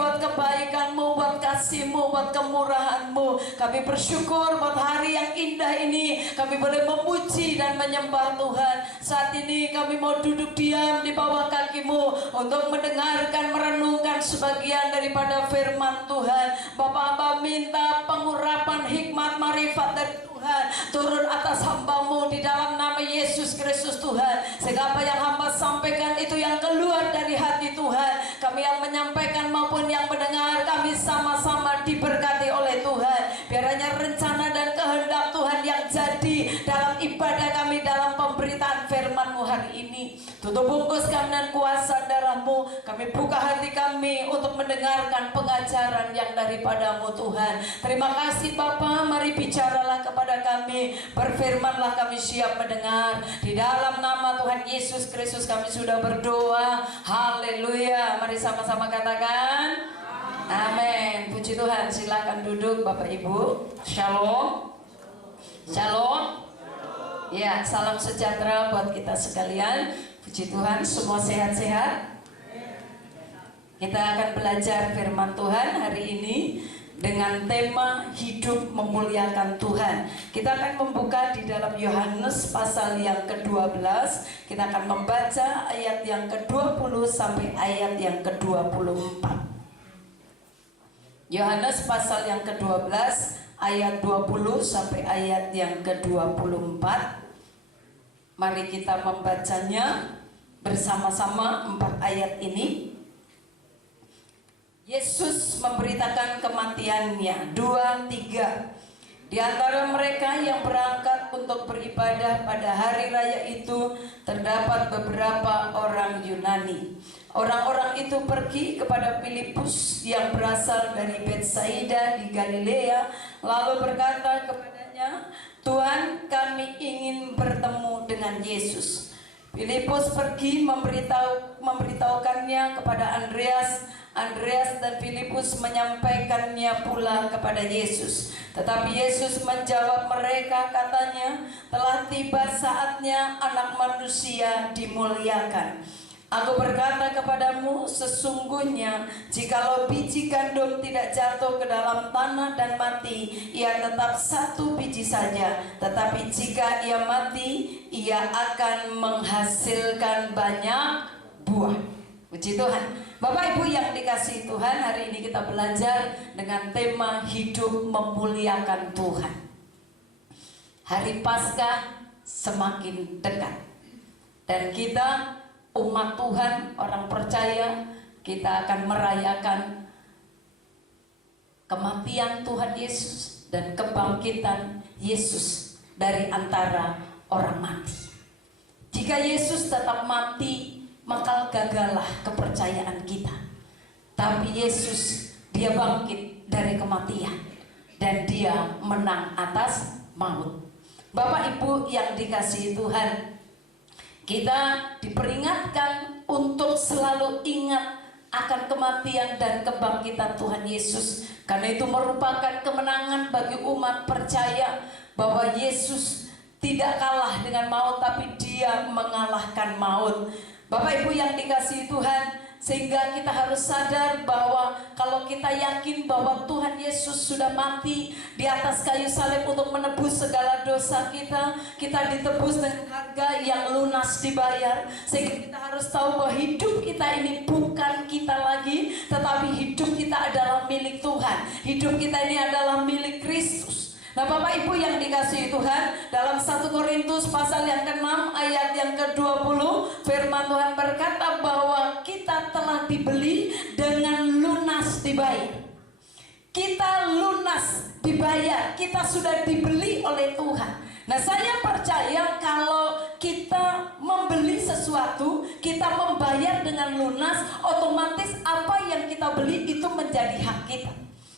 buat kebaikan-Mu, buat kasih-Mu, buat kemurahan-Mu. Kami bersyukur buat hari yang indah ini. Kami boleh memuji dan menyembah Tuhan. Saat ini kami mau duduk diam di bawah kaki-Mu untuk mendengarkan, merenungkan sebagian daripada firman Tuhan. Bapak hamba minta pengurapan hikmat marifat dari Tuhan turun atas hamba-Mu di dalam nama Yesus Kristus Tuhan. Sehingga apa yang hamba sampaikan itu yang keluar dari hati Tuhan. Kami yang menyampaikan maupun yang mendengar, kami sama-sama diberkati oleh Tuhan. Biarnya rencana dan kehendak Tuhan yang jadi dalam ibadah kami, dalam pemberitaan firman-Mu hari ini. Tutup bungkus kami dengan kuasa darah-Mu. Kami buka hati kami untuk mendengarkan pengajaran yang daripada-Mu Tuhan. Terima kasih Bapa, mari bicaralah kepada kami. Berfirmanlah, kami siap mendengar. Di dalam nama Tuhan Yesus Kristus kami sudah berdoa. Haleluya. Mari sama-sama katakan amin. Puji Tuhan. Silakan duduk Bapak Ibu. Shalom. Shalom. Ya, salam sejahtera buat kita sekalian. Puji Tuhan, semua sehat-sehat. Kita akan belajar firman Tuhan hari ini dengan tema hidup memuliakan Tuhan. Kita akan membuka di dalam Yohanes pasal yang ke-12. Kita akan membaca ayat yang ke-20 sampai ayat yang ke-24. Yohanes pasal yang ke-12 ayat 20 sampai ayat yang ke-24. Mari kita membacanya bersama-sama 4 ayat ini. Yesus memberitakan kematiannya. 2, 3. Di antara mereka yang berangkat untuk beribadah pada hari raya itu terdapat beberapa orang Yunani. Orang-orang itu pergi kepada Filipus yang berasal dari Betsaida di Galilea, lalu berkata kepadanya, "Tuhan, kami ingin bertemu dengan Yesus." Filipus pergi memberitahukannya kepada Andreas. Andreas dan Filipus menyampaikannya pula kepada Yesus. Tetapi Yesus menjawab mereka, katanya, "Telah tiba saatnya Anak Manusia dimuliakan. Aku berkata kepadamu, sesungguhnya jikalau biji gandum tidak jatuh ke dalam tanah dan mati, ia tetap satu biji saja. Tetapi jika ia mati, ia akan menghasilkan banyak buah." Puji Tuhan. Bapak Ibu yang dikasihi Tuhan, hari ini kita belajar dengan tema hidup memuliakan Tuhan. Hari Paskah semakin dekat. Dan kita umat Tuhan, orang percaya, kita akan merayakan kematian Tuhan Yesus dan kebangkitan Yesus dari antara orang mati. Jika Yesus tetap mati, maka gagallah kepercayaan kita. Tapi Yesus, dia bangkit dari kematian dan dia menang atas maut. Bapak Ibu yang dikasihi Tuhan, kita diperingatkan untuk selalu ingat akan kematian dan kebangkitan Tuhan Yesus. Karena itu merupakan kemenangan bagi umat percaya bahwa Yesus tidak kalah dengan maut, tapi dia mengalahkan maut. Bapak Ibu yang dikasihi Tuhan, sehingga kita harus sadar bahwa kalau kita yakin bahwa Tuhan Yesus sudah mati di atas kayu salib untuk menebus segala dosa kita, kita ditebus dengan harga yang lunas dibayar. Sehingga kita harus tahu bahwa hidup kita ini bukan kita lagi, tetapi hidup kita adalah milik Tuhan. Hidup kita ini adalah milik Kristus. Nah Bapak Ibu yang dikasihi Tuhan, dalam 1 Korintus pasal yang ke-6 ayat yang ke-20, firman Tuhan berkata bahwa kita telah dibeli dengan lunas dibayar. Kita lunas dibayar, kita sudah dibeli oleh Tuhan. Nah saya percaya kalau kita membeli sesuatu, kita membayar dengan lunas, otomatis apa yang kita beli itu menjadi hak kita,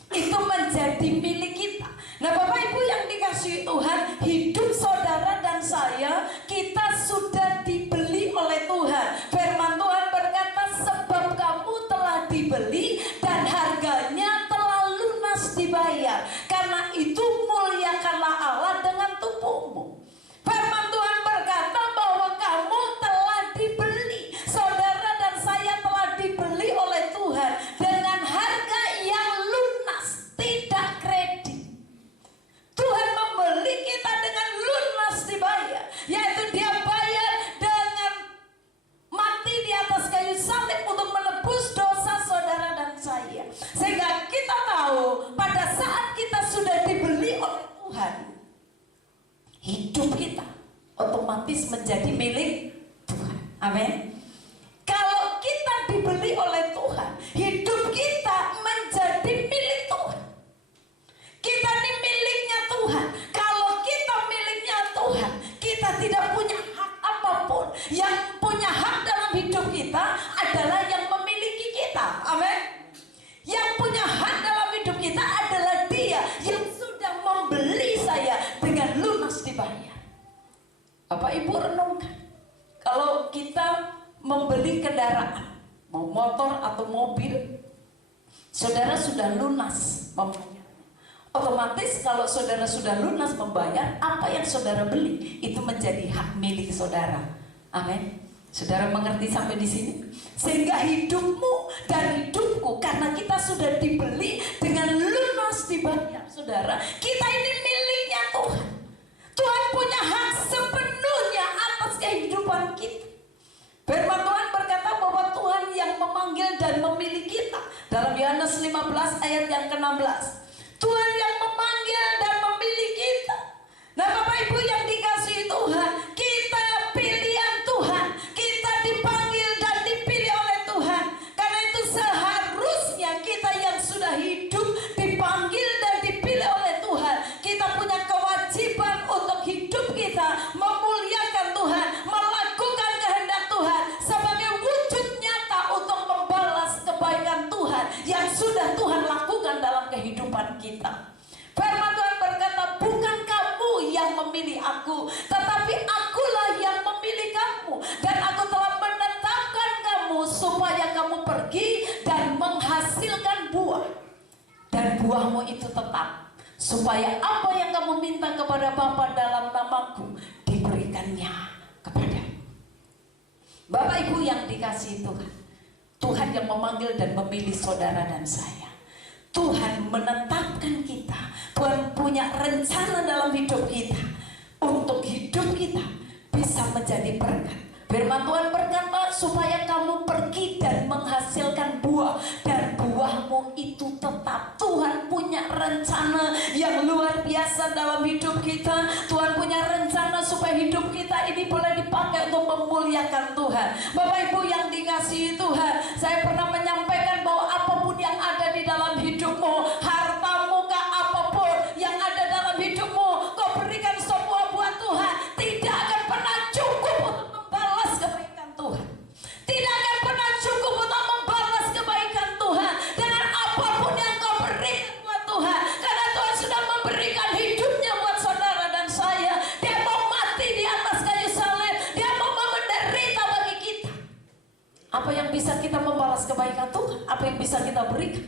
itu menjadi milik kita. Nah Bapak Ibu yang dikasihi Tuhan, hidup saudara dan saya, kita sudah dibeli oleh Tuhan. Firman Tuhan berkata, sebab kamu telah dibeli dan harganya telah lunas dibayar. Karena itu muliakanlah Allah dengan tubuhmu. Firman Tuhan berkata bahwa kamu telah dibeli, saudara dan saya telah dibeli oleh Tuhan dengan harga menjadi milik Tuhan. Amin. Kalau kita dibeli oleh Tuhan, hidup kita menjadi milik Tuhan. Kita ini miliknya Tuhan. Kalau kita miliknya Tuhan, kita tidak punya hak apapun. Yang punya hak dalam hidup kita adalah yang memiliki kita. Amin. Yang punya hak dalam hidup kita adalah Dia yang sudah membeli saya dengan lunas dibayar. Bapak Ibu renungkan, kalau kita membeli kendaraan, mau motor atau mobil, saudara sudah lunas membayar. Otomatis kalau saudara sudah lunas membayar, apa yang saudara beli itu menjadi hak milik saudara. Amin. Saudara mengerti sampai di sini? Sehingga hidupmu dan hidupku, karena kita sudah dibeli dengan lunas dibayar, saudara, kita ini miliknya Tuhan. Tuhan punya hak sepenuhnya atas kehidupan kita. Firman Tuhan berkata bahwa Tuhan yang memanggil dan memilih kita. Dalam Yohanes 15 ayat yang ke-16. Tuhan yang memanggil dan memilih kita. Nah, Bapak Ibu yang dikasihi Tuhan, kita pilihan Tuhan. Kita dipanggil dan dipilih oleh Tuhan. Karena itu seharusnya kita yang sudah hidup dipanggil dan dipilih oleh Tuhan. Kita punya kewajiban untuk hidup kita memuliakan Tuhan, melakukan kehendak Tuhan sebagai wujud nyata untuk membalas kebaikan Tuhan yang sudah Tuhan lakukan dalam kehidupan kita. Firman Tuhan berkata, bukan kamu yang memilih aku, tetapi akulah yang memilih kamu, dan aku telah menetapkan kamu supaya kamu pergi dan menghasilkan buah, dan buahmu itu tetap, supaya apa yang kamu minta kepada Bapa dalam namaku diberikannya kepadamu. Bapak Ibu yang dikasihi Tuhan, Tuhan yang memanggil dan memilih saudara dan saya. Tuhan menetapkan kita. Tuhan punya rencana dalam hidup kita, untuk hidup kita bisa menjadi berkat. Firman Tuhan berkata supaya kamu pergi dan menghasilkan buah, dan buahmu itu tetap. Tuhan punya rencana yang luar biasa dalam hidup kita. Tuhan punya rencana supaya hidup kita ini boleh dipakai untuk memuliakan Tuhan. Bapak Ibu yang dikasihi Tuhan, saya pernah menyampaikan bahwa apapun yang ada di dalam hidupmu, hartamu kah, apapun yang ada dalam hidupmu, kau berikan semua buat Tuhan, tidak akan pernah cukup untuk membalas kebaikan Tuhan. Tidak akan pernah cukup untuk membalas kebaikan Tuhan dengan apapun yang kau berikan buat Tuhan. Karena Tuhan sudah memberikan hidupnya buat saudara dan saya. Dia mau mati di atas kayu salib, Dia mau menderita bagi kita. Apa yang bisa kita membalas kebaikan Tuhan? Apa yang bisa kita berikan?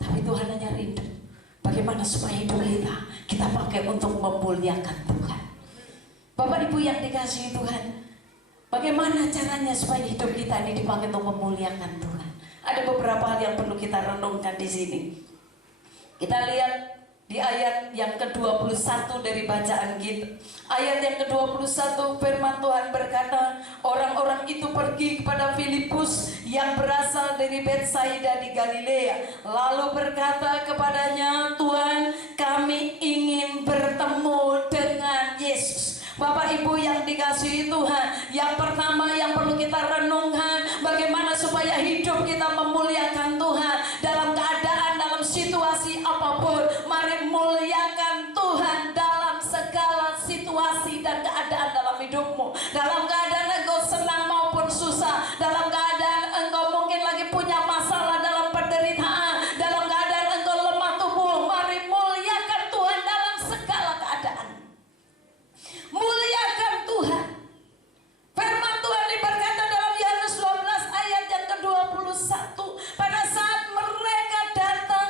Tapi Tuhan hanya rindu bagaimana supaya hidup kita pakai untuk memuliakan Tuhan. Bapak Ibu yang dikasihi Tuhan, bagaimana caranya supaya hidup kita ini dipakai untuk memuliakan Tuhan? Ada beberapa hal yang perlu kita renungkan di sini. Kita lihat di ayat yang ke-21 dari bacaan kita. Ayat yang ke-21, firman Tuhan berkata, orang-orang itu pergi kepada Filipus yang berasal dari Betsaida di Galilea, lalu berkata kepadanya, Tuhan, kami ingin bertemu dengan Yesus. Bapak Ibu yang dikasihi Tuhan, yang pertama yang perlu kita renungkan, bagaimana supaya hidup kita memuliakan Tuhan dalam keadaan, dalam situasi apapun. Mari muliakan Tuhan dalam segala situasi dan keadaan dalam hidupmu. Dalam keadaan engkau senang maupun susah, dalam keadaan engkau mungkin lagi punya masalah dalam penderitaan, dalam keadaan engkau lemah tubuh, mari muliakan Tuhan dalam segala keadaan. Muliakan Tuhan. Firman Tuhan berkata dalam Yohanes 12 ayat yang ke-21, pada saat mereka datang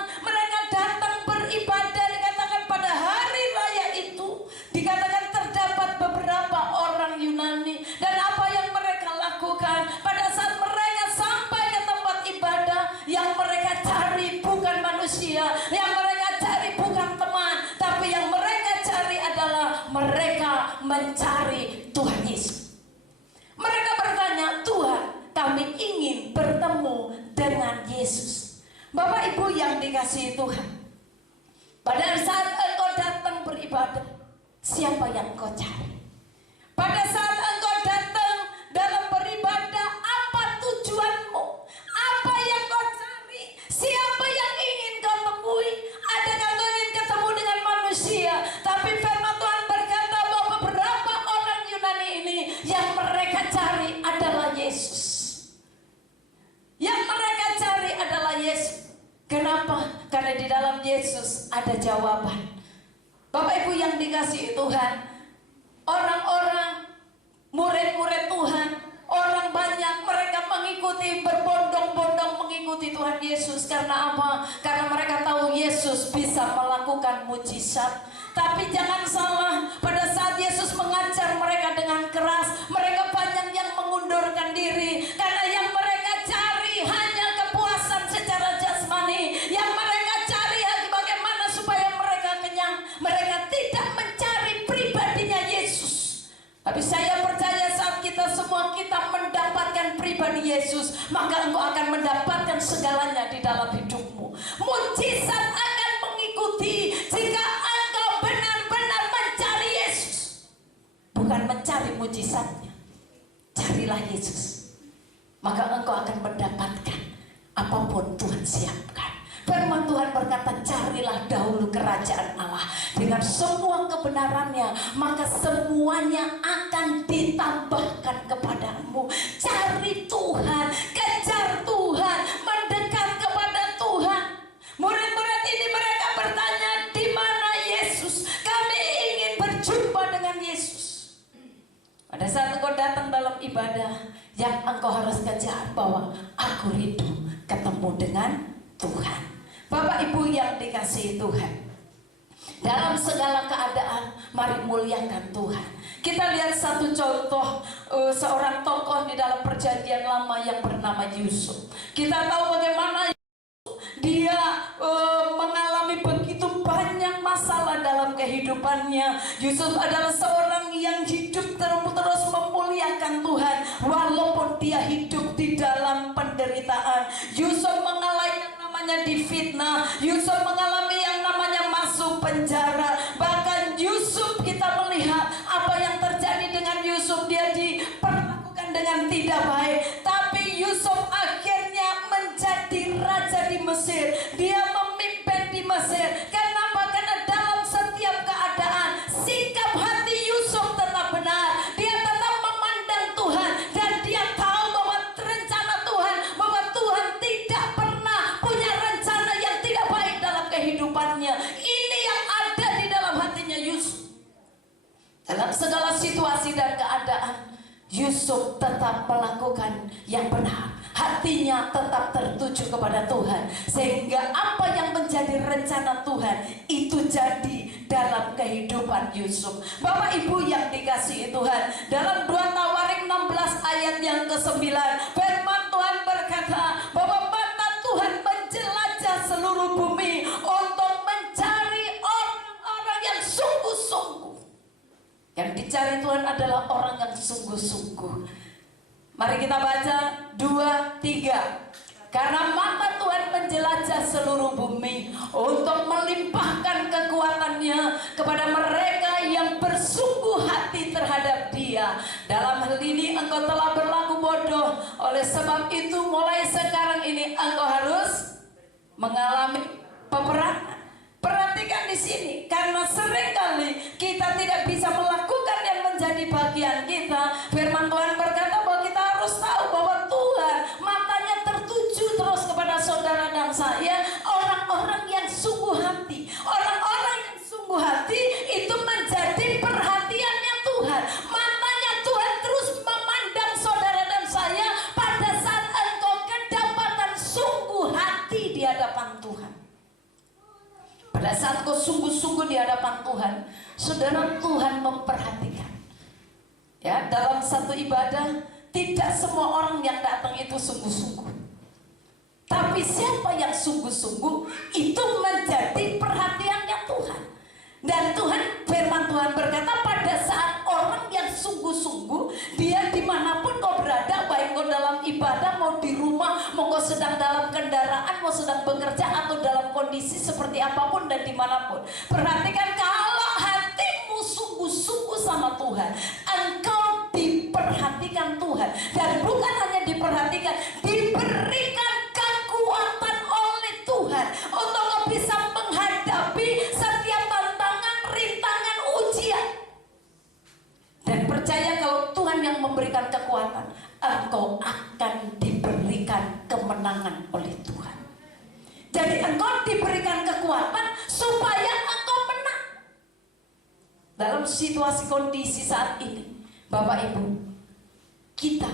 beribadah, dikatakan pada hari raya itu, dikatakan terdapat beberapa orang Yunani. Dan apa yang mereka lakukan pada saat mereka sampai ke tempat ibadah, yang mereka cari bukan manusia, yang mereka cari bukan teman, tapi yang mereka cari adalah mereka mencari Tuhan Yesus. Mereka bertanya, Tuhan, kami ingin bertemu dengan Yesus. Bapak Ibu yang dikasihi Tuhan, pada saat engkau datang beribadah, siapa yang kau cari? Pada ada jawaban. Bapak Ibu yang dikasihi Tuhan, orang-orang murid-murid Tuhan, orang banyak mereka mengikuti, berbondong-bondong mengikuti Tuhan Yesus. Karena apa? Karena mereka tahu Yesus bisa melakukan mujizat. Tapi jangan salah, pada saat Yesus mengajar mereka dengan keras, mereka banyak yang mengundurkan diri. Karena yang mereka cari hanya kepuasan secara jasmani. Yang mereka cari bagaimana supaya mereka kenyang. Mereka tidak mencari pribadinya Yesus. Tapi saya percaya saat kita semua kita mendapatkan pribadi Yesus, maka engkau akan mendapatkan segalanya di dalam hidupmu. Mujizat akan mengikuti jika engkau benar-benar mencari Yesus, bukan mencari mujizatnya. Carilah Yesus, maka engkau akan mendapatkan apapun Tuhan siapkan. Firman Tuhan berkata, carilah dahulu kerajaan Allah dengan semua kebenarannya, maka semuanya akan ditambahkan kepadamu. Cari Tuhan, kejar Tuhan, mendekat kepada Tuhan. Murid-murid ini mereka bertanya, di mana Yesus? Kami ingin berjumpa dengan Yesus. Pada saat engkau datang dalam ibadah, yang engkau harus kejar bahwa aku rindu ketemu dengan Tuhan. Bapak Ibu yang dikasihi Tuhan, dalam segala keadaan mari muliakan Tuhan. Kita lihat satu contoh seorang tokoh di dalam perjanjian lama yang bernama Yusuf. Kita tahu bagaimana dia mengalami begitu banyak masalah dalam kehidupannya. Yusuf adalah seorang yang hidup terus memuliakan Tuhan walaupun dia hidup di dalam penderitaan. Yusuf mengalami yang namanya difitnah. Yusuf mengalami yang namanya masuk penjara. Bahkan Yusuf, kita melihat apa yang terjadi dengan Yusuf. Dia diperlakukan dengan tidak baik, tapi Yusuf akhirnya menjadi raja di Mesir. Dia memimpin di Mesir. Kenapa? Karena dalam setiap keadaan sikap hati Yusuf tetap benar. Dia tetap memandang Tuhan dan dia tahu bahwa rencana Tuhan, bahwa Tuhan tidak pernah punya rencana yang tidak baik dalam kehidupannya. Ini yang ada di dalam hatinya Yusuf. Dalam segala situasi dan keadaan, Yusuf tetap melakukan yang benar. Hatinya tetap tertuju kepada Tuhan, sehingga apa yang menjadi rencana Tuhan itu jadi dalam kehidupan Yusuf. Bapak Ibu yang dikasihi Tuhan, dalam 2 Tawarik 16 ayat yang ke-9, firman Tuhan berkata bahwa mata Tuhan menjelajah seluruh bumi untuk mencari orang-orang yang sungguh-sungguh. Yang dicari Tuhan adalah orang yang sungguh-sungguh. Mari kita baca 2, 3. Karena mata Tuhan menjelajah seluruh bumi untuk melimpahkan kekuatannya kepada mereka yang bersungguh hati terhadap Dia. Dalam hal ini engkau telah berlaku bodoh. Oleh sebab itu mulai sekarang ini engkau harus mengalami peperangan. Perhatikan di sini, karena seringkali kita tidak bisa melakukan yang menjadi bagian kita. Firman Tuhan berkata bahwa kita harus tahu bahwa Tuhan matanya tertuju terus kepada saudara dan saya, orang-orang yang sungguh hati. Orang-orang yang sungguh hati itu menjadi perhatiannya Tuhan. Matanya Tuhan terus memandang saudara dan saya pada saat engkau kedapatan sungguh hati di hadapan Tuhan. Pada saat kau sungguh-sungguh di hadapan Tuhan, saudara, Tuhan memperhatikan. Ya, dalam satu ibadah tidak semua orang yang datang itu sungguh-sungguh. Tapi siapa yang sungguh-sungguh itu menjadi perhatiannya Tuhan. Dan Tuhan, firman Tuhan berkata pada saat orang yang sungguh-sungguh, dia dimanapun kau berada, baik kau dalam ibadah, mau di rumah, mau kau sedang dalam kendaraan, mau sedang bekerja, atau dalam kondisi seperti apapun dan dimanapun. Perhatikan, kalau hatimu sungguh-sungguh sama Tuhan, engkau diperhatikan Tuhan. Dan bukan hanya diperhatikan, diberikan kekuatan oleh Tuhan untuk kau bisa menghadapi setiap tantangan, rintangan, ujian. Dan percaya kalau Tuhan yang memberikan kekuatan, engkau akan diberikan kemenangan oleh Tuhan. Jadi engkau diberikan kekuatan supaya situasi kondisi saat ini, Bapak Ibu, kita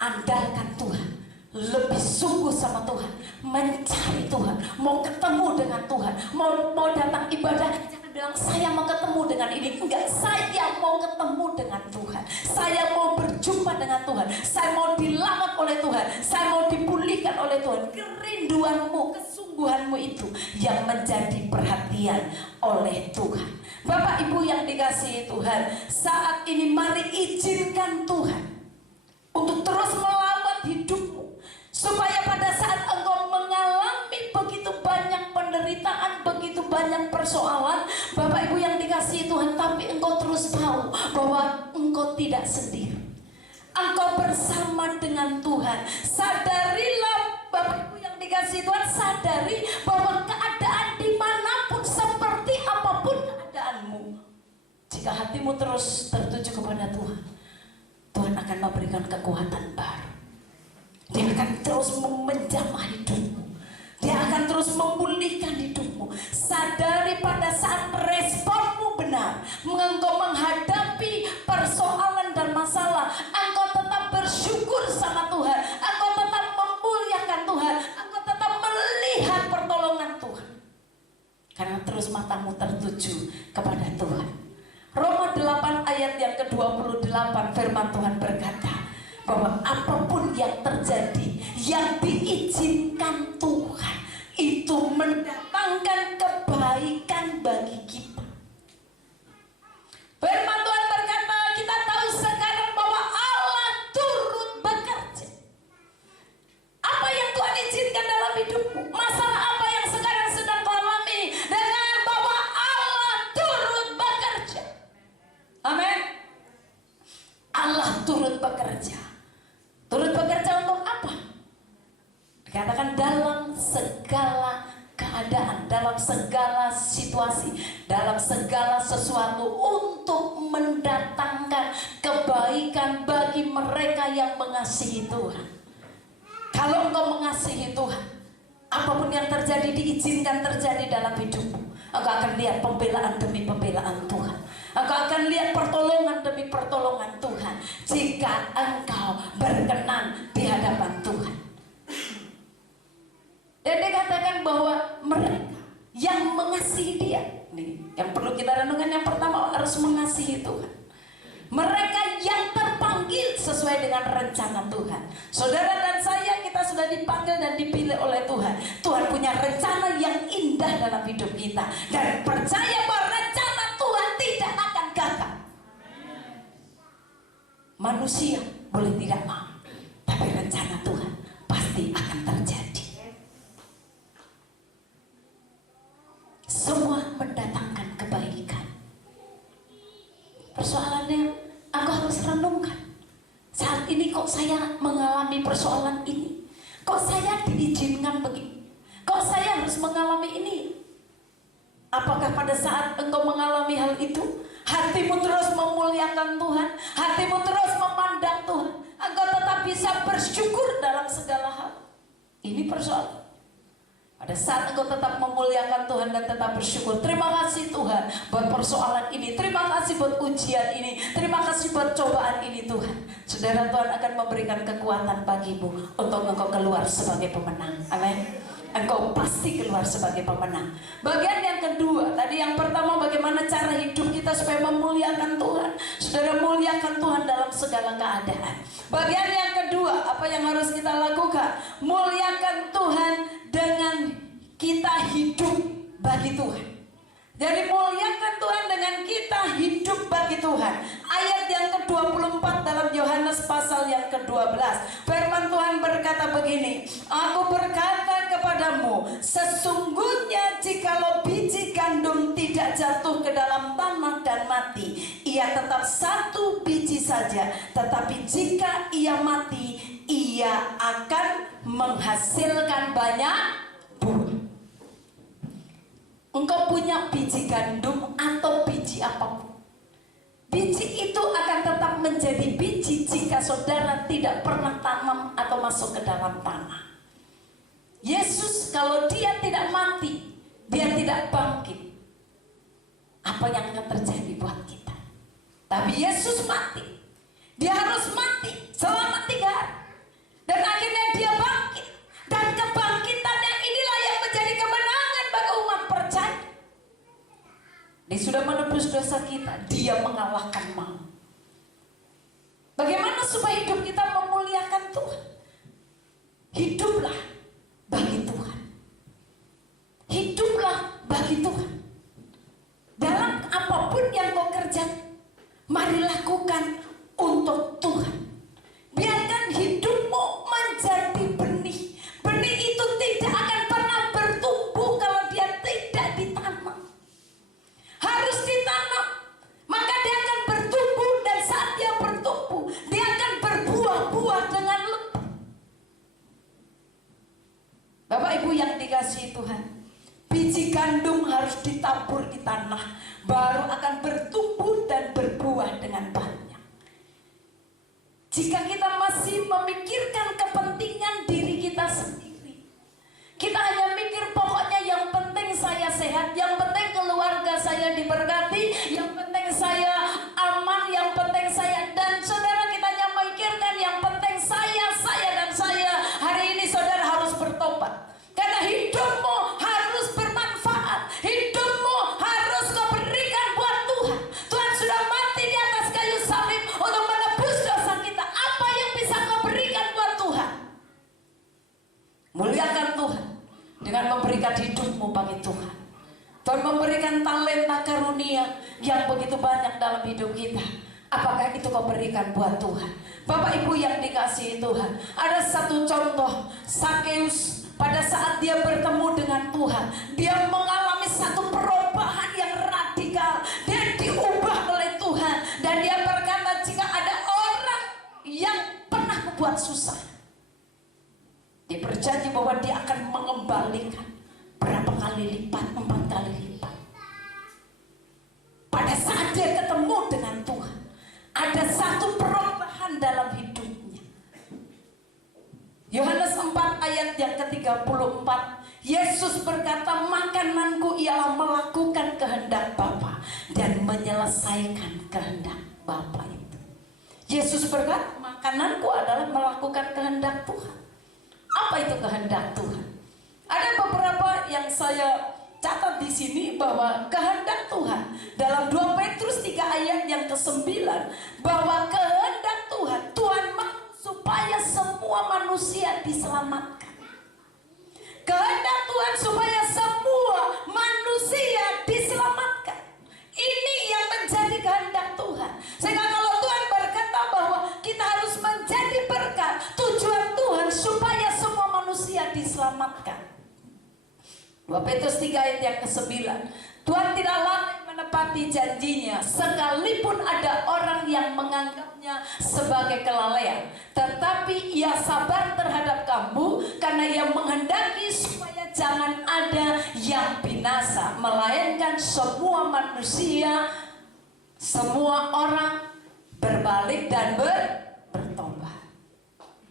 andalkan Tuhan, lebih sungguh sama Tuhan, mencari Tuhan, mau ketemu dengan Tuhan, mau datang ibadah, jangan bilang saya mau ketemu dengan ini. Enggak, saya mau ketemu dengan Tuhan, saya mau berjumpa dengan Tuhan, saya mau dilamat oleh Tuhan, saya mau dipulihkan oleh Tuhan. Kerinduanmu, kesungguhanmu itu yang menjadi perhatian oleh Tuhan. Bapak Ibu yang dikasihi Tuhan, saat ini mari izinkan Tuhan untuk terus melawat hidupmu, supaya pada saat engkau mengalami begitu banyak penderitaan, begitu banyak persoalan, Bapak Ibu yang dikasihi Tuhan, tapi engkau terus tahu bahwa engkau tidak sendiri, engkau bersama dengan Tuhan. Sadarilah Bapak Ibu yang dikasihi Tuhan, sadari bahwa keadaan dimanapun, seperti apapun keadaanmu, jika hatimu terus tertuju kepada Tuhan, Tuhan akan memberikan kekuatan baru. Dia akan terus menjamah hidupmu, Dia akan terus memulihkan hidupmu. Sadari pada saat responmu benar, engkau menghadapi persoalan dan masalah, engkau tetap bersyukur sama Tuhan, engkau tetap memuliakan Tuhan, engkau tetap melihat pertolongan Tuhan, karena terus matamu tertuju kepada Tuhan. Roma 8 ayat yang ke-28, firman Tuhan berkata bahwa apapun yang terjadi, yang diizinkan Tuhan, itu mendatangkan kebaikan bagi kita. Firman Tuhan berkata, kita tahu sekarang bahwa Allah turut bekerja. Apa yang Tuhan izinkan dalam hidupmu, masalah apa yang sekarang sedang kau alami, dengan bahwa Allah turut bekerja. Amin. Allah turut bekerja. Turut bekerja untuk apa? Dikatakan dalam segala keadaan, dalam segala situasi, dalam segala sesuatu, untuk mendatangkan kebaikan bagi mereka yang mengasihi Tuhan. Kalau engkau mengasihi Tuhan, apapun yang terjadi, diizinkan terjadi dalam hidupmu, engkau akan lihat pembelaan demi pembelaan Tuhan. Engkau akan lihat pertolongan demi pertolongan Tuhan, jika engkau berkenan di hadapan Tuhan. Dan dikatakan bahwa mereka yang mengasihi Dia, nih, yang perlu kita renungkan, yang pertama harus mengasihi Tuhan. Mereka yang terpanggil sesuai dengan rencana Tuhan. Saudara dan saya, kita sudah dipanggil dan dipilih oleh Tuhan. Tuhan punya rencana yang indah dalam hidup kita, dan percaya bahwa rencana Tuhan tidak akan gagal. Manusia boleh tidak mau, tapi rencana Tuhan pasti akan terjadi. Semua mendatangkan kebaikan. Persoalannya, aku harus renungkan, saat ini kok saya mengalami persoalan ini, kok saya diizinkan begini, kok saya harus mengalami ini. Apakah pada saat engkau mengalami hal itu, hatimu terus memuliakan Tuhan, hatimu terus memandang Tuhan, engkau tetap bisa bersyukur dalam segala hal? Ini persoalan. Pada saat engkau tetap memuliakan Tuhan dan tetap bersyukur, terima kasih Tuhan buat persoalan ini, terima kasih buat ujian ini, terima kasih buat cobaan ini Tuhan. Saudara, Tuhan akan memberikan kekuatan bagimu untuk engkau keluar sebagai pemenang. Amin. Engkau pasti keluar sebagai pemenang. Bagian yang kedua, tadi yang pertama bagaimana cara hidup kita supaya memuliakan Tuhan. Saudara, muliakan Tuhan dalam segala keadaan. Bagian yang kedua, apa yang harus kita lakukan? Muliakan Tuhan dengan kita hidup bagi Tuhan. Jadi muliakan Tuhan dengan kita hidup bagi Tuhan. Ayat yang ke-24 dalam Yohanes pasal yang ke-12, firman Tuhan berkata begini, aku berkata kepadamu, sesungguhnya jikalau biji gandum tidak jatuh ke dalam tanah dan mati, ia tetap satu biji saja. Tetapi jika ia mati, ia akan menghasilkan banyak buah. Engkau punya biji gandum atau biji apapun, biji itu akan tetap menjadi biji jika saudara tidak pernah tanam atau masuk ke dalam tanah. Yesus kalau dia tidak mati, dia tidak bangkit, apa yang akan terjadi buat kita? Tapi Yesus mati. Dia harus mati selama 3 hari. Dan akhirnya dia bangkit. Dan kebangkitan yang inilah yang menjadi kemenangan bagi umat percaya. Dia sudah menebus dosa kita. Dia mengalahkan maut. Bagaimana supaya hidup kita memuliakan Tuhan? Hiduplah bagi Tuhan. Hiduplah bagi Tuhan. Dalam apapun yang kau kerjakan, mari lakukan untuk Tuhan. Biarkan hidupmu menjadi benih. Benih itu tidak akan pernah bertumbuh kalau dia tidak ditanam. Harus ditanam, maka dia akan bertumbuh, dan saat dia bertumbuh, dia akan berbuah-buah dengan lebat. Bapak Ibu yang dikasihi Tuhan, biji gandum harus ditabur di tanah, baru akan bertumbuh dan berbuah dengan banyak. Jika kita masih memikirkan kepentingan diri kita sendiri, kita hanya mikir pokoknya yang penting saya sehat, yang penting keluarga saya diberkati, yang penting saya aman, yang penting saya, dan saudara kita hanya memikirkan yang penting saya dan saya. Hari ini saudara harus bertobat, karena hidupmu harus bermanfaat, hidupmu harus kau berikan buat Tuhan. Tuhan sudah mati di atas kayu salib untuk menebus dosa kita. Apa yang bisa kau berikan buat Tuhan? Muliakan Tuhan dengan memberikan hidupmu bagi Tuhan. Tuhan memberikan talenta karunia yang begitu banyak dalam hidup kita. Apakah itu kau berikan buat Tuhan? Bapak Ibu yang dikasihi Tuhan, ada satu contoh, Sakeus. Pada saat dia bertemu dengan Tuhan, dia mengalami satu perubahan yang radikal. Dia diubah oleh Tuhan, dan dia berkata, jika ada orang yang pernah membuat susah, dia berjanji bahwa dia akan mengembalikan berapa kali lipat, 4 kali lipat. Pada saat dia ketemu dengan Tuhan, ada satu perubahan dalam hidupnya. Yohanes 4 ayat yang ke-34, Yesus berkata, makananku ialah melakukan kehendak Bapa dan menyelesaikan kehendak Bapa itu. Yesus berkata, makananku adalah melakukan kehendak Tuhan. Apa itu kehendak Tuhan? Ada beberapa yang saya catat di sini bahwa kehendak Tuhan dalam 2 Petrus 3 ayat yang ke-9, bahwa kehendak Tuhan, Tuhan mau supaya semua manusia diselamatkan. Kehendak Tuhan supaya semua manusia diselamatkan. Ini yang menjadi kehendak Tuhan. Sehingga kalau Tuhan berkata bahwa kita harus menjadi berkat, tujuan Tuhan supaya semua manusia diselamatkan. 2 Petrus 3 ayat yang ke-9, Tuhan tidak lalai menepati janjinya, sekalipun ada orang yang menganggapnya sebagai kelalaian, tetapi ia sabar terhadap kamu, karena ia menghendaki supaya jangan ada yang binasa, melainkan semua manusia, semua orang berbalik dan bertobat.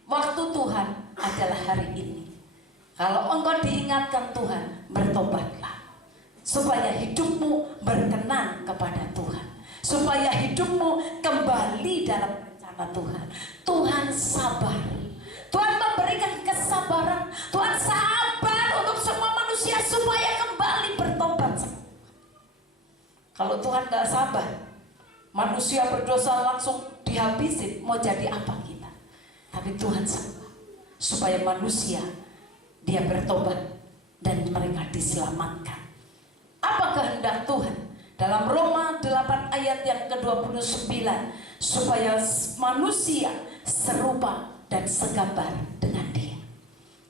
Waktu Tuhan adalah hari ini. Kalau engkau diingatkan Tuhan, bertobatlah, supaya hidupmu berkenan kepada Tuhan, supaya hidupmu kembali dalam rencana Tuhan. Tuhan sabar, Tuhan memberikan kesabaran, Tuhan sabar untuk semua manusia supaya kembali bertobat. Kalau Tuhan gak sabar, manusia berdosa langsung dihabisin, mau jadi apa kita? Tapi Tuhan sabar supaya manusia dia bertobat dan mereka diselamatkan. Apa kehendak Tuhan? Dalam Roma 8 ayat yang ke-29, supaya manusia serupa dan segambar dengan Dia.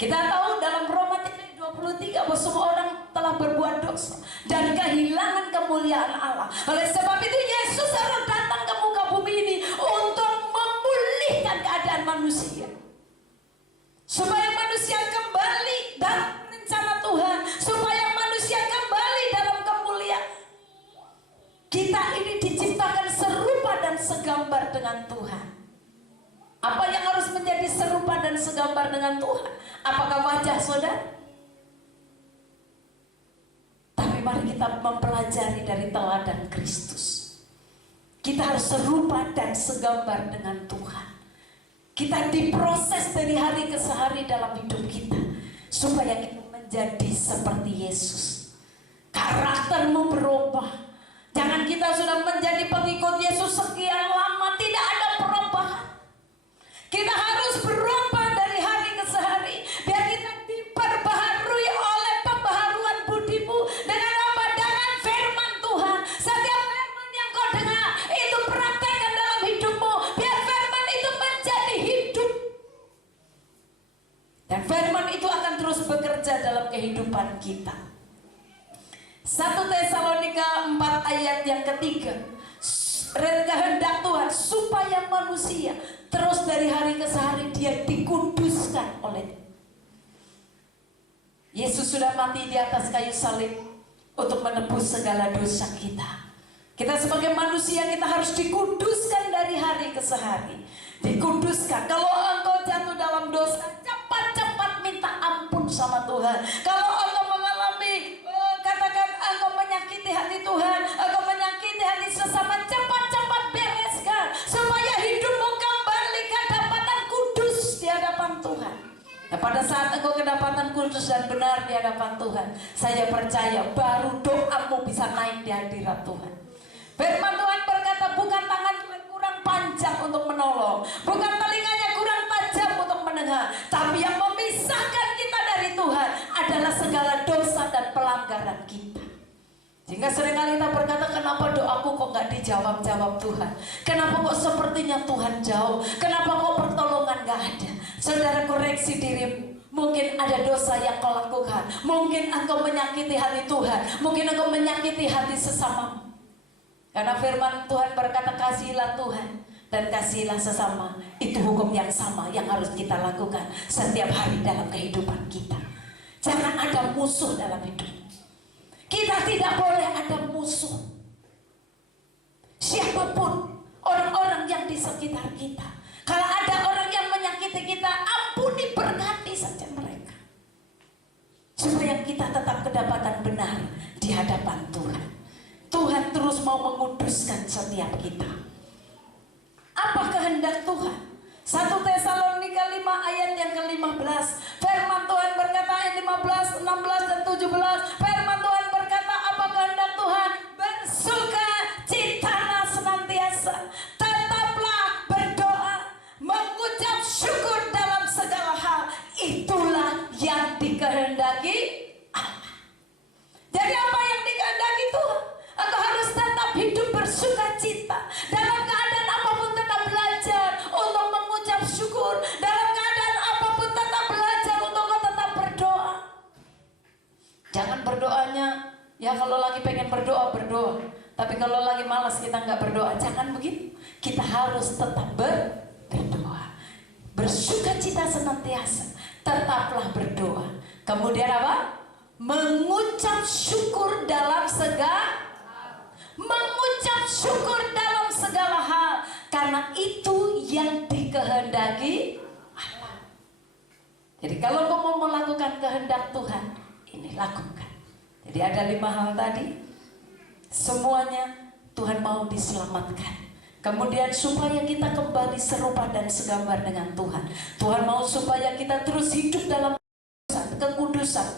Kita tahu dalam Roma 3:23 bahwa semua orang telah berbuat dosa dan kehilangan kemuliaan Allah. Oleh sebab itu Yesus harus datang ke muka bumi ini untuk memulihkan keadaan manusia, supaya manusia kembali dalam rencana Tuhan, supaya manusia kembali dalam kemuliaan. Kita ini diciptakan serupa dan segambar dengan Tuhan. Apa yang harus menjadi serupa dan segambar dengan Tuhan? Apakah wajah saudara? Tapi mari kita mempelajari dari teladan Kristus. Kita harus serupa dan segambar dengan Tuhan. Kita diproses dari hari ke hari dalam hidup kita supaya kita menjadi seperti Yesus. Karaktermu berubah. Jangan kita sudah menjadi pengikut Yesus sekian lama tidak ada perubahan. Kita harus berubah dari hari ke hari. Biar kita diperbaharui oleh pembaharuan budimu. Dengan apa? Dengan firman Tuhan. Setiap firman yang kau dengar itu praktekkan dalam hidupmu. Biar firman itu menjadi hidup. Dan firman itu akan terus bekerja dalam kehidupan kita. 1 Tesalonika 4 ayat yang ketiga. Kehendak Tuhan supaya manusia terus dari hari ke hari dia dikuduskan oleh Yesus. Sudah mati di atas kayu salib untuk menebus segala dosa kita. Kita sebagai manusia kita harus dikuduskan dari hari ke hari. Dikuduskan. Kalau engkau jatuh dalam dosa, cepat-cepat minta ampun sama Tuhan. Kalau engkau mengalami katakan engkau menyakiti hati Tuhan, engkau menyakiti hati sesama, cepat-cepat bereskan supaya hidupmu kembali kedapatan kudus di hadapan Tuhan. Nah, pada saat engkau kedapatan kudus dan benar di hadapan Tuhan, saya percaya baru doamu bisa naik di hadirat Tuhan. Firman Tuhan berkata, bukan tangan Tuhan kurang panjang untuk menolong, bukan telinganya kurang tajam untuk mendengar, tapi yang memisahkan kita dari Tuhan adalah segala dosa dan pelanggaran kita. Sehingga seringkali kita berkata, kenapa doaku kok gak dijawab-jawab Tuhan? Kenapa kok sepertinya Tuhan jauh? Kenapa kok pertolongan gak ada? Saudara, koreksi dirimu. Mungkin ada dosa yang kau lakukan. Mungkin engkau menyakiti hati Tuhan. Mungkin engkau menyakiti hati sesamamu. Karena firman Tuhan berkata, kasihilah Tuhan dan kasihilah sesama. Itu hukum yang sama yang harus kita lakukan setiap hari dalam kehidupan kita. Jangan ada musuh dalam hidup. Kita tidak boleh ada musuh. Siapapun orang-orang yang di sekitar kita. Kalau ada orang yang menyakiti kita, ampuni, berkati saja mereka. Supaya kita tetap kedapatan benar di hadapan Tuhan. Tuhan terus mau menguduskan setiap kita. Apa kehendak Tuhan? 1 Tesalonika 5 ayat yang ke-15. Firman Tuhan berkata ayat 15, 16 dan 17. Firman Tuhan berkata, apa kehendak Tuhan? Bersuka citalah senantiasa. Tetaplah berdoa, mengucap syukur dalam segala hal. Itulah yang dikehendaki Allah. Jadi apa yang dikehendaki Tuhan? Engkau harus tetap hidup bersuka cita. Dalam keadaan apapun tetap belajar untuk mengucap syukur. Dalam keadaan apapun tetap belajar untuk tetap berdoa. Jangan berdoanya, ya kalau lagi pengen berdoa, berdoa. Tapi kalau lagi malas kita nggak berdoa. Jangan begitu. Kita harus tetap berdoa. Bersuka cita senantiasa. Tetaplah berdoa. Kemudian apa? Mengucap syukur dalam segala. Mengucap syukur dalam segala hal, karena itu yang dikehendaki Allah. Jadi kalau kau mau melakukan kehendak Tuhan, ini lakukan. Jadi ada 5 hal tadi. Semuanya Tuhan mau diselamatkan. Kemudian supaya kita kembali serupa dan segambar dengan Tuhan. Tuhan mau supaya kita terus hidup dalam kekudusan.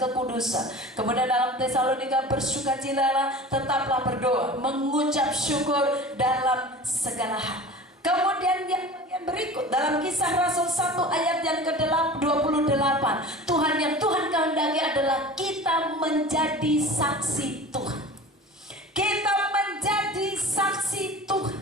Kemudian dalam Tesalonika bersukacitalah, tetaplah berdoa, mengucap syukur dalam segala hal. Kemudian yang bagian berikut dalam Kisah Rasul 1 ayat yang ke-28, Tuhan yang Tuhan kehendaki adalah kita menjadi saksi Tuhan. Kita menjadi saksi Tuhan.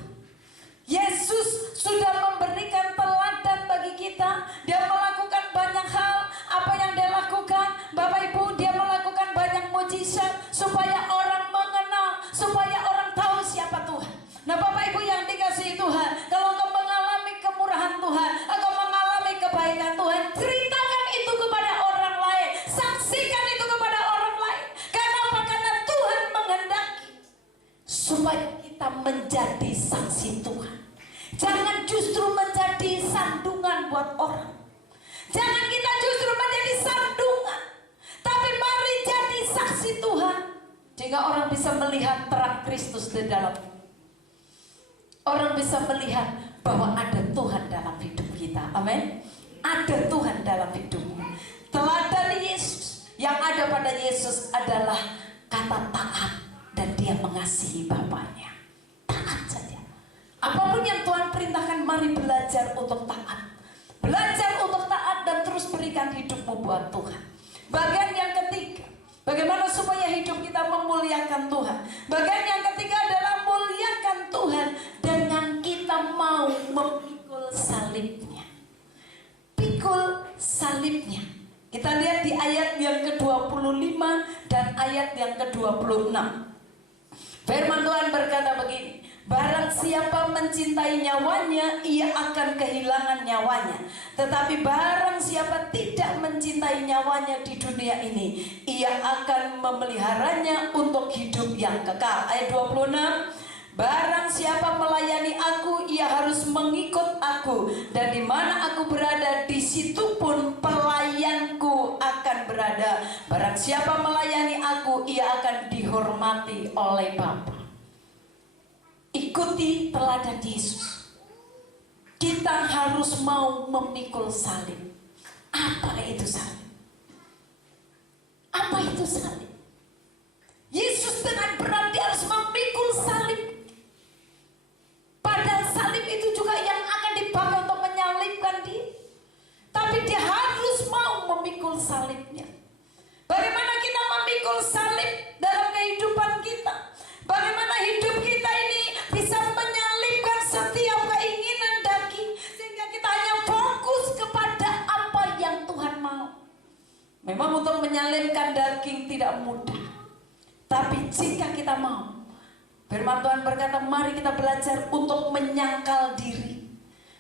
Yesus sudah memberikan teladan bagi kita. Dia melakukan banyak hal. Apa yang dia lakukan? Bapak Ibu, dia melakukan banyak mujizat supaya orang mengenal, supaya orang tahu siapa Tuhan. Nah Bapak Ibu yang dikasihi Tuhan, kalau engkau mengalami kemurahan Tuhan, engkau mengalami kebaikan Tuhan, ceritakan itu kepada orang lain. Saksikan itu kepada orang lain. Kenapa? Karena Tuhan menghendaki supaya kita menjadi saksi Tuhan. Jangan justru menjadi sandungan buat orang. Jangan kita justru menjadi sandungan, tapi mari jadi saksi Tuhan, sehingga orang bisa melihat terang Kristus di dalam. orang bisa melihat bahwa ada Tuhan dalam hidup kita. Amin. Ada Tuhan dalam hidupmu. Teladan Yesus, yang ada pada Yesus adalah kata taat, dan dia mengasihi Bapaknya. Taat saja. Apapun yang Tuhan perintahkan, mari belajar untuk taat. Belajar untuk taat dan terus berikan hidupmu buat Tuhan. Bagian yang ketiga, bagaimana supaya hidup kita memuliakan Tuhan. Bagian yang ketiga adalah muliakan Tuhan dengan kita mau memikul salibnya. Pikul salibnya. Kita lihat di ayat yang ke-25 dan ayat yang ke-26. Firman Tuhan berkata begini, barang siapa mencintai nyawanya, ia akan kehilangan nyawanya. Tetapi barang siapa tidak mencintai nyawanya di dunia ini, ia akan memeliharanya untuk hidup yang kekal. Ayat 26, barang siapa melayani aku, ia harus mengikut aku, dan di mana aku berada, di situ pun pelayanku akan berada. Barang siapa melayani aku, ia akan dihormati oleh Bapa. Ikuti teladan Yesus. Kita harus mau memikul salib. Apa itu salib? Apa itu salib? Yesus dengan berat dia harus memikul salib. Padahal salib itu juga yang akan dipakai untuk menyalibkan dia. Tapi dia harus mau memikul salibnya. Bagaimana kita memikul salib dalam kehidupan kita? Bagaimana hidup kita ini bisa menyalibkan setiap keinginan daging, sehingga kita hanya fokus kepada apa yang Tuhan mau. Memang untuk menyalibkan daging tidak mudah, tapi jika kita mau, firman Tuhan berkata, mari kita belajar untuk menyangkal diri.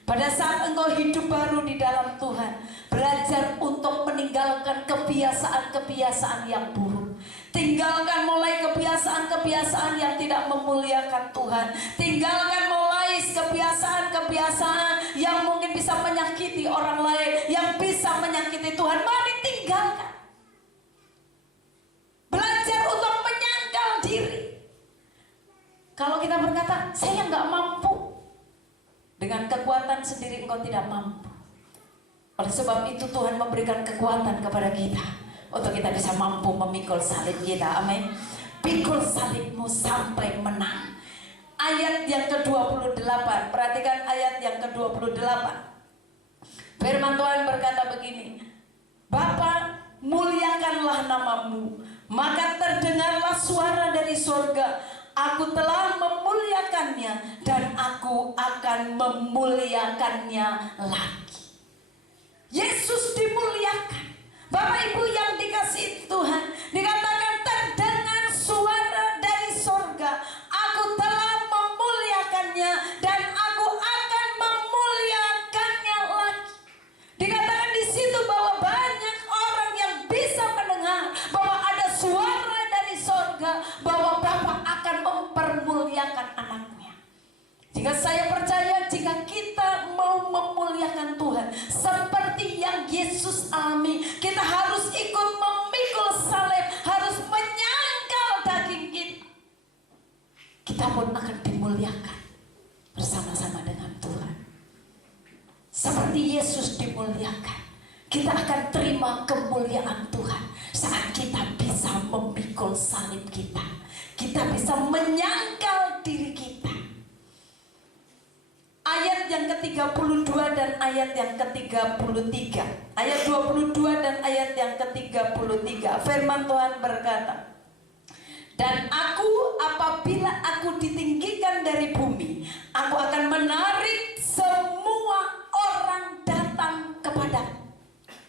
Pada saat engkau hidup baru di dalam Tuhan, belajar untuk meninggalkan kebiasaan-kebiasaan yang buruk. Tinggalkan mulai kebiasaan-kebiasaan yang tidak memuliakan Tuhan. Tinggalkan mulai kebiasaan-kebiasaan yang mungkin bisa menyakiti orang lain, yang bisa menyakiti Tuhan. Mari tinggalkan. Belajar untuk menyangkal diri. Kalau kita berkata, saya nggak mampu, dengan kekuatan sendiri engkau tidak mampu. Oleh sebab itu Tuhan memberikan kekuatan kepada kita untuk kita bisa mampu memikul salib kita. Amin. Pikul salibmu sampai menang. Ayat yang ke-28. Perhatikan ayat yang ke-28. Firman Tuhan berkata begini, Bapa, muliakanlah namamu, maka terdengarlah suara dari surga, aku telah memuliakannya dan aku akan memuliakannya lagi. Yesus dimuliakan. Bapak Ibu yang dikasihi Tuhan, dikatakan terdengar suara dari surga, aku telah memuliakannya dan aku akan memuliakannya lagi. Dikatakan di situ bahwa banyak orang yang bisa mendengar bahwa ada suara dari surga, bahwa Bapa akan mempermuliakan anaknya. Jika saya percaya, jika kita mau memuliakan Tuhan seperti yang Yesus alami, kita harus ikut memikul salib, harus menyangkal daging kita. Kita pun akan dimuliakan bersama-sama dengan Tuhan. Seperti Yesus dimuliakan, kita akan terima kemuliaan Tuhan saat kita bisa memikul salib kita. Kita bisa menyangkal diri kita. Ayat yang ke-32 dan ayat yang ke-33. Ayat 22 dan ayat yang ke-33. Firman Tuhan berkata, dan aku, apabila aku ditinggikan dari bumi, aku akan menarik semua orang datang kepadaku.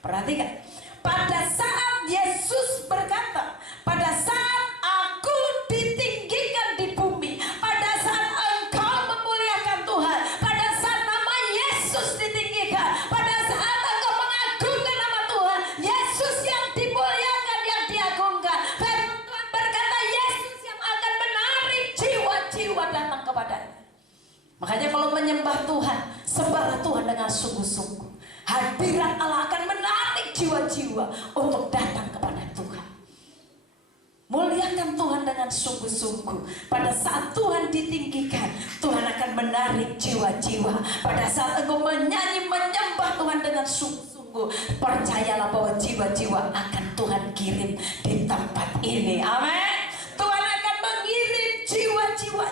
Perhatikan, pada saat Yesus berkata, pada saat aku ditinggikan di bumi, pada saat engkau memuliakan Tuhan, pada saat nama Yesus ditinggikan, pada saat engkau mengagungkan nama Tuhan, Yesus yang dimuliakan, yang diagungkan. Firman Tuhan berkata, Yesus yang akan menarik jiwa-jiwa datang kepadanya. Makanya kalau menyembah Tuhan, sembahlah Tuhan dengan sungguh-sungguh. Hadirat Allah akan menarik jiwa-jiwa untuk datang kepada Tuhan. Muliakan Tuhan dengan sungguh-sungguh. Pada saat Tuhan ditinggikan, Tuhan akan akan menarik jiwa-jiwa. Pada saat engkau menyanyi menyembah Tuhan dengan sungguh-sungguh, percayalah bahwa jiwa-jiwa akan Tuhan kirim di tempat ini. Amin. Tuhan akan mengirim jiwa-jiwa.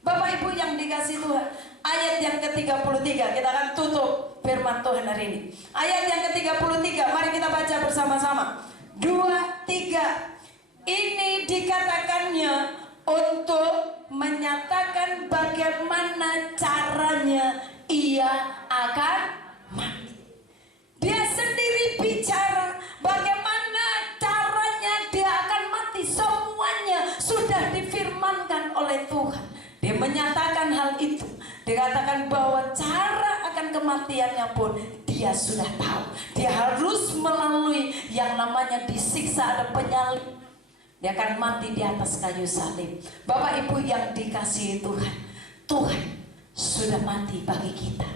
Bapak Ibu yang dikasih Tuhan, ayat yang ke-33, kita akan tutup firman Tuhan hari ini. Ayat yang ke-33, mari kita baca bersama-sama. 2, 3. Ini dikatakannya untuk menyatakan bagaimana caranya ia akan mati. Dia sendiri bicara bagaimana caranya dia akan mati. Semuanya sudah difirmankan oleh Tuhan. Dia menyatakan hal itu. Dikatakan bahwa cara akan kematiannya pun dia sudah tahu. Dia harus melalui yang namanya disiksa, ada penyalib. Dia akan mati di atas kayu salib. Bapak Ibu yang dikasihi Tuhan, Tuhan sudah mati bagi kita.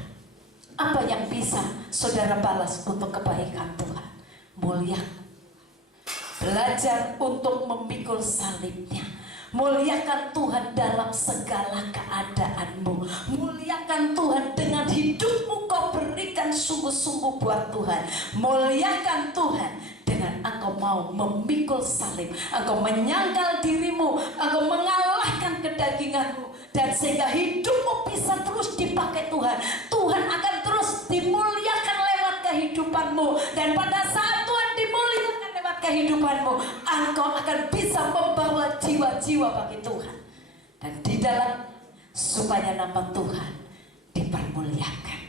Apa yang bisa saudara balas untuk kebaikan Tuhan? Mulia. Belajar untuk memikul salibnya. Muliakan Tuhan dalam segala keadaanmu. Muliakan Tuhan dengan hidupmu, kau berikan sungguh-sungguh buat Tuhan. Muliakan Tuhan dengan engkau mau memikul salib. Engkau menyangkal dirimu, engkau mengalahkan kedaginganmu, dan sehingga hidupmu bisa terus dipakai Tuhan. Tuhan akan terus dimuliakan lewat kehidupanmu. Dan pada saat Tuhan dimuliakan lewat kehidupanmu, engkau akan bisa membawa jiwa-jiwa bagi Tuhan. Dan di dalam supaya nama Tuhan dipermuliakan.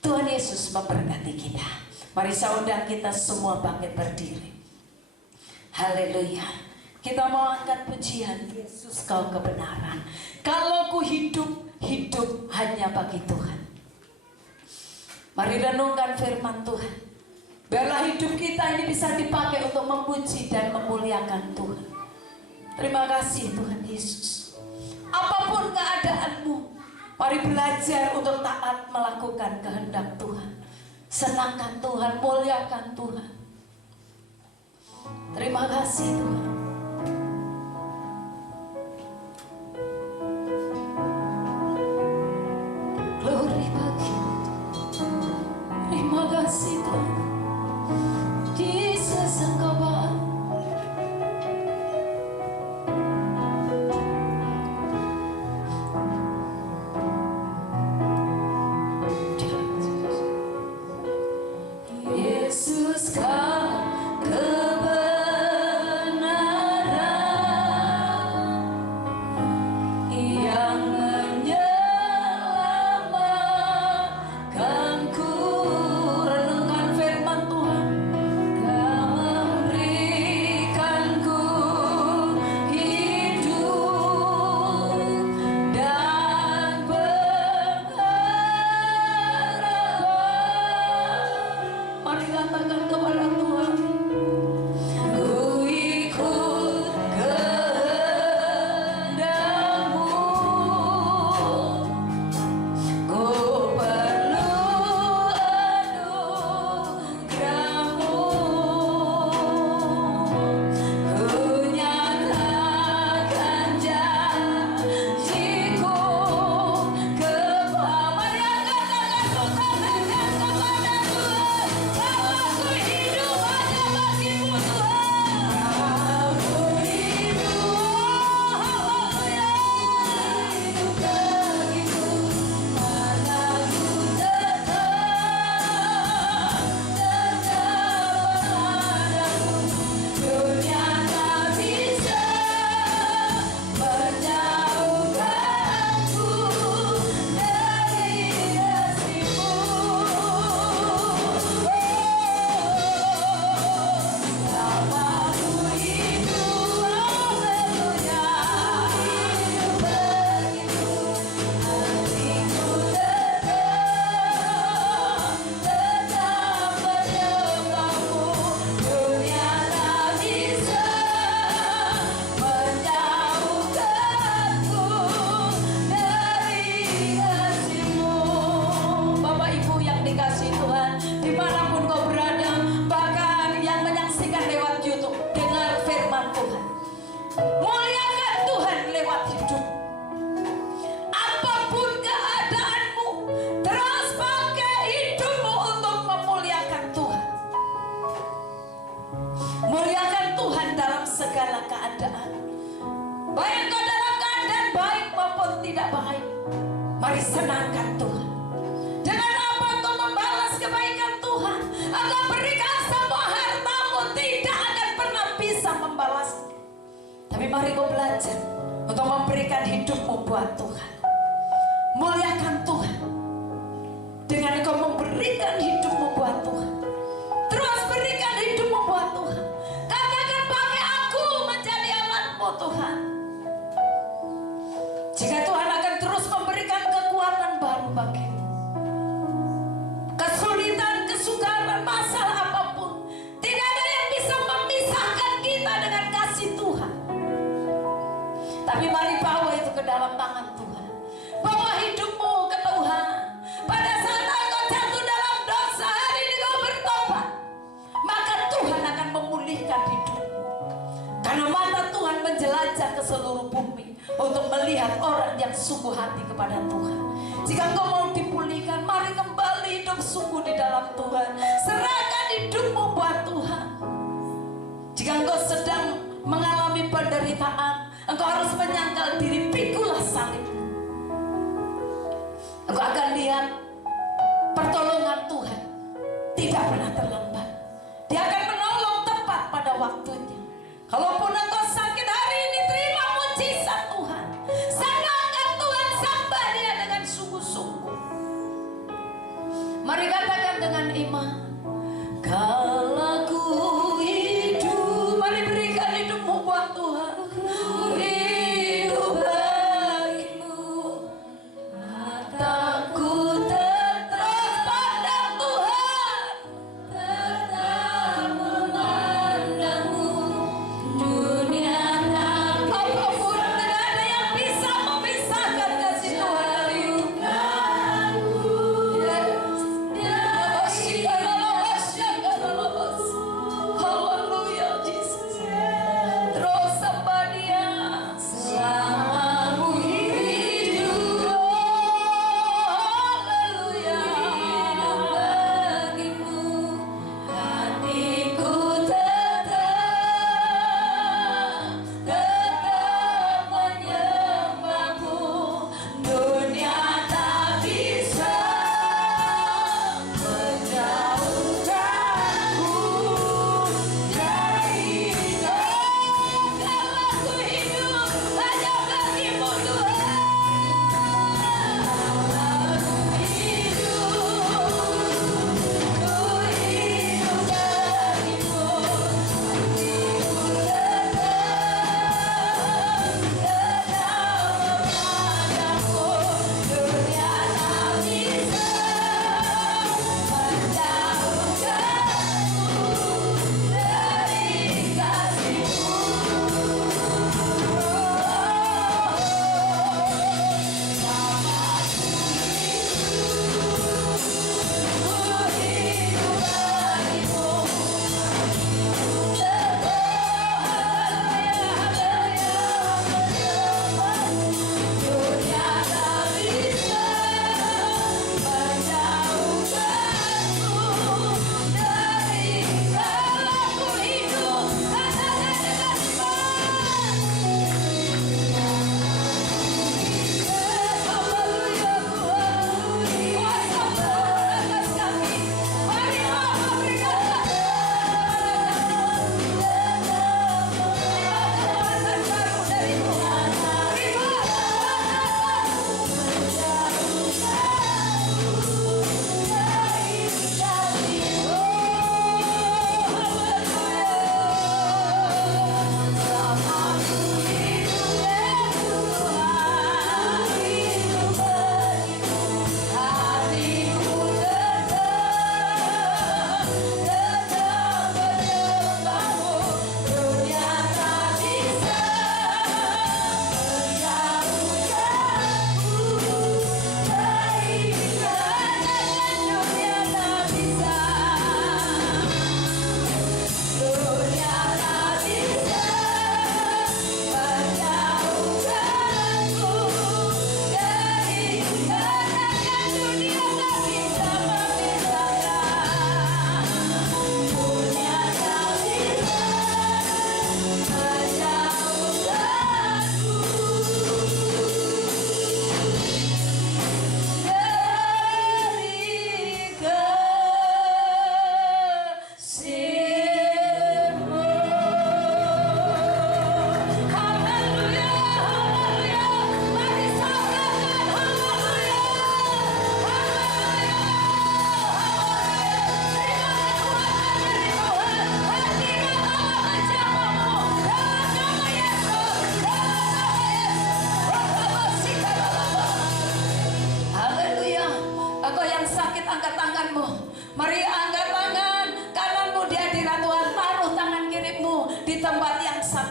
Tuhan Yesus memberkati kita. Mari saya undang kita semua bangkit berdiri. Haleluya. Kita mau angkat pujian, Yesus kau kebenaran. Kalau ku hidup, hidup hanya bagi Tuhan. Mari renungkan firman Tuhan. Biarlah hidup kita ini bisa dipakai untuk memuji dan memuliakan Tuhan. Terima kasih Tuhan Yesus. Apapun keadaanmu, mari belajar untuk taat melakukan kehendak Tuhan. Senangkan Tuhan, muliakan Tuhan. Terima kasih Tuhan. Glory bagi Tuhan. Terima kasih Tuhan. Jesus Engkau baik. Yesus kau kebenaran yang menyelamatkanku. Renungkan firman Tuhan. Kau memberikanku hidup dan pengharapan. Mari katakan kepada Tuhan, ku ikut kehendak-Mu, ku perlu anugerah-Mu, ku nyatakan janji-Ku kepada. Mari angkat tangan, katakan kepada Tuhan, aku hidup Mari senangkan Tuhan. Dengan apa engkau membalas kebaikan Tuhan? Engkau berikan semua hartamu, tidak akan pernah bisa membalas. Tapi mari kau belajar untuk memberikan hidupmu buat Tuhan. Muliakan Tuhan. Dengan engkau memberikan hidupmu buat Tuhan. Terus berikan hidupmu buat Tuhan. Katakan, pakai aku menjadi alatmu Tuhan. Jika Tuhan akan terus memberikan kekuatan baru bagimu. Kesulitan, kesukaran, masalah apapun, tidak ada yang bisa memisahkan kita dengan kasih Tuhan. Tapi mari bawa itu ke dalam tangan Tuhan. Bawa hidupmu ke Tuhan. Pada saat engkau jatuh dalam dosa, hari ini kau bertobat, maka Tuhan akan memulihkan hidupmu. Karena mata Tuhan menjelajah ke seluruh bumi untuk melihat orang yang sungguh hati kepada Tuhan. Jika engkau mau dipulihkan, mari kembali hidup sungguh di dalam Tuhan. Serahkan hidupmu buat Tuhan. Jika engkau sedang mengalami penderitaan, engkau harus menyangkal diri, pikulah salib. Engkau akan lihat pertolongan Tuhan tidak pernah terlambat. Dia akan menolong tepat pada waktunya. Kalaupun engkau sakit hari ini, terima mujizat Tuhan. Senangkan Tuhan, sembah Dia dengan sungguh-sungguh. Mari katakan dengan iman, kalau ku hidup, mari berikan hidupmu buat Tuhan. Hidup bagimu, mataku terus pada Tuhan.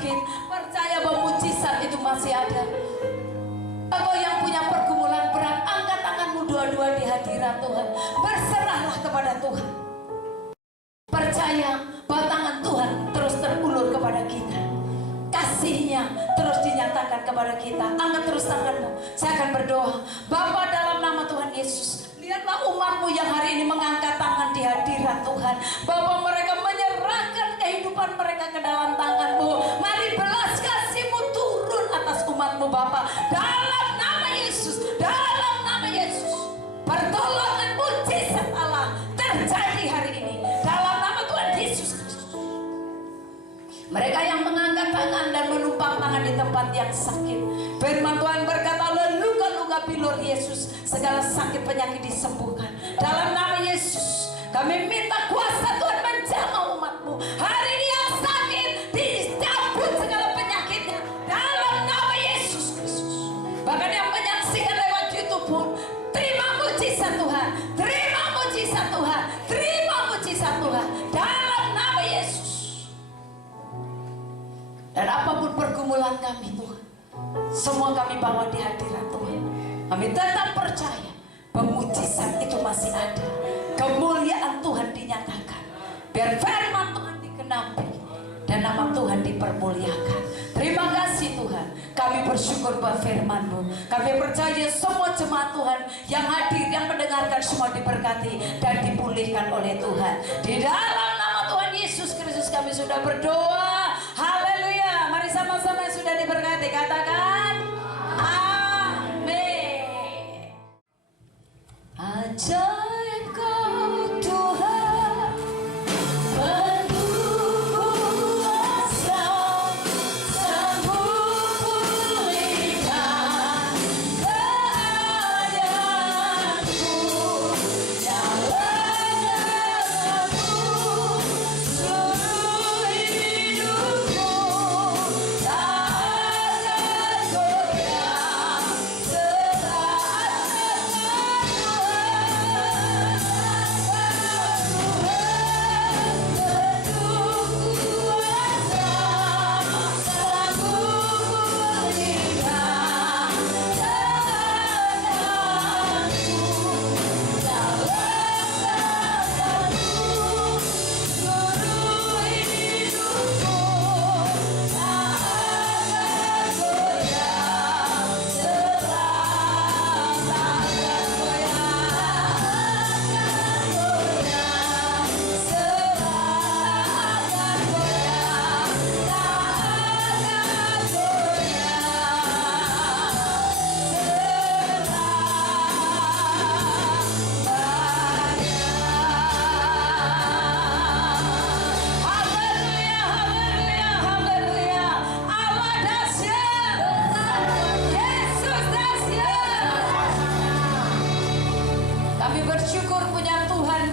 sakit, percaya bahwa mujizat itu masih ada. Engkau yang punya pergumulan berat, angkat tanganmu dua-dua di hadirat Tuhan. Berserahlah kepada Tuhan. Percaya bahwa tangan Tuhan terus terulur kepada kita. Kasih-Nya terus dinyatakan kepada kita. Angkat terus tanganmu. Saya akan berdoa. Bapa, dalam nama Tuhan Yesus, lihatlah umat-Mu yang hari ini mengangkat tangan di hadirat Tuhan. Bapa, mereka menyerahkan kehidupan mereka ke dalam tangan-Mu. Mari belas kasih-Mu turun atas umat-Mu Bapa. Dalam nama Yesus, dalam nama Yesus, pertolongan mujizat Allah terjadi hari ini. Dalam nama Tuhan Yesus Kristus. Mereka yang mengangkat tangan dan menumpang tangan di tempat yang sakit, firman Tuhan berkata, luka-luka bilur Yesus, segala sakit penyakit disembuhkan. Dalam nama Yesus, kami minta kuasa Tuhan menjamah umat-Mu. Hari ini yang sakit dicabut segala penyakitnya dalam nama Yesus Kristus. Bahkan yang menyaksikan lewat YouTube pun, terima mujizat Tuhan, terima mujizat Tuhan, terima mujizat Tuhan dalam nama Yesus. Dan apapun pergumulan kami Tuhan, semua kami bawa di hadirat Tuhan. Kami tetap percaya bahwa mujizat itu masih ada. Kemuliaan Tuhan dinyatakan. Biar firman Tuhan dikenapi dan nama Tuhan dipermuliakan. Terima kasih Tuhan. Kami bersyukur bahwa firman-Mu. Kami percaya semua jemaat Tuhan yang hadir, yang mendengarkan, semua diberkati dan dipulihkan oleh Tuhan. Di dalam nama Tuhan Yesus Kristus kami sudah berdoa. Haleluya. Mari sama-sama yang sudah diberkati katakan amin. Ajaib Kau Tuhan, penuh kuasa, sanggup pulihkan keadaanku, nyalakanmu seluruh hidupku, tak akan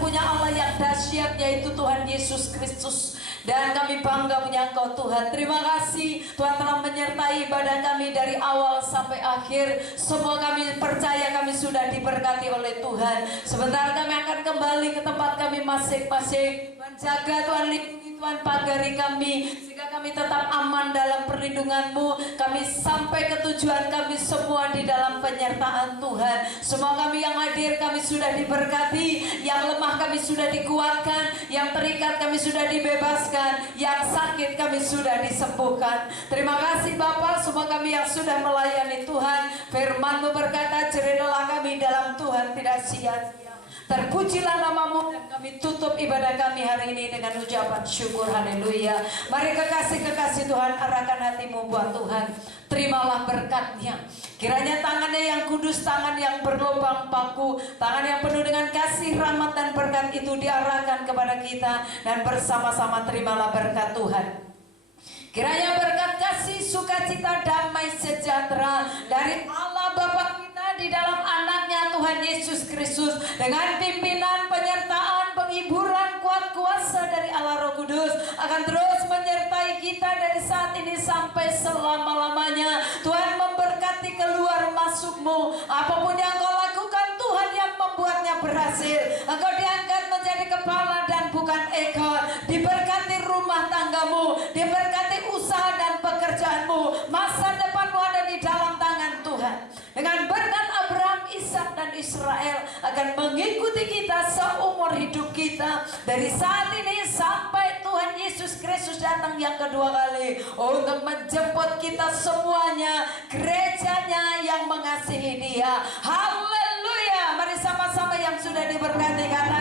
goyah sesaat yaitu Tuhan Yesus Kristus. Dan kami bangga punya Engkau Tuhan. Terima kasih Tuhan telah menyertai ibadah kami dari awal sampai akhir. Semua kami percaya kami sudah diberkati oleh Tuhan. Sebentar kami akan kembali ke tempat kami masing-masing. Menjaga Tuhan, lindungi Tuhan, pagari kami sehingga kami tetap aman dalam perlindungan-Mu. Kami sampai ke tujuan kami semua di dalam penyertaan Tuhan. Semua kami yang hadir kami sudah diberkati. Yang lemah kami sudah dikuatkan. Yang terikat kami sudah dibebaskan. Yang sakit kami sudah disembuhkan. Terima kasih Bapa, semua kami yang sudah melayani Tuhan. Firman-Mu berkata, jerilah kami dalam Tuhan tidak sia-sia. Terpujilah nama-Mu, dan kami tutup ibadah kami hari ini dengan ucapan syukur. Haleluya. Mari kekasih-kekasih Tuhan, arahkan hatimu buat Tuhan. Terimalah berkat-Nya. Kiranya tangannya yang kudus, tangan yang berlubang paku, tangan yang penuh dengan kasih, rahmat dan berkat itu diarahkan kepada kita. Dan bersama-sama terimalah berkat Tuhan. Kiranya berkat kasih, sukacita, damai, sejahtera dari Allah Bapa kita di dalam anaknya Tuhan Yesus Kristus, dengan pimpinan, penyertaan, penghiburan, kuat kuasa dari Allah Roh Kudus akan terus menyertai kita dari saat ini sampai selama-lamanya. Tuhan memberkati keluar masukmu, apapun yang kau lakukan Tuhan yang membuatnya berhasil. Engkau diangkat menjadi kepala dan bukan ekor. Diberkati rumah tanggamu, diberkati usaha dan pekerjaanmu. Masa depanmu ada di dalam tangan Tuhan. Dengan berkat Abraham, Ishak dan Israel akan mengikuti kita seumur hidup kita, dari saat ini sampai Tuhan Yesus Kristus datang yang kedua kali untuk menjemput kita semuanya, gerejanya yang mengasihi Dia. Haleluya. Mari sama-sama yang sudah diberkati kata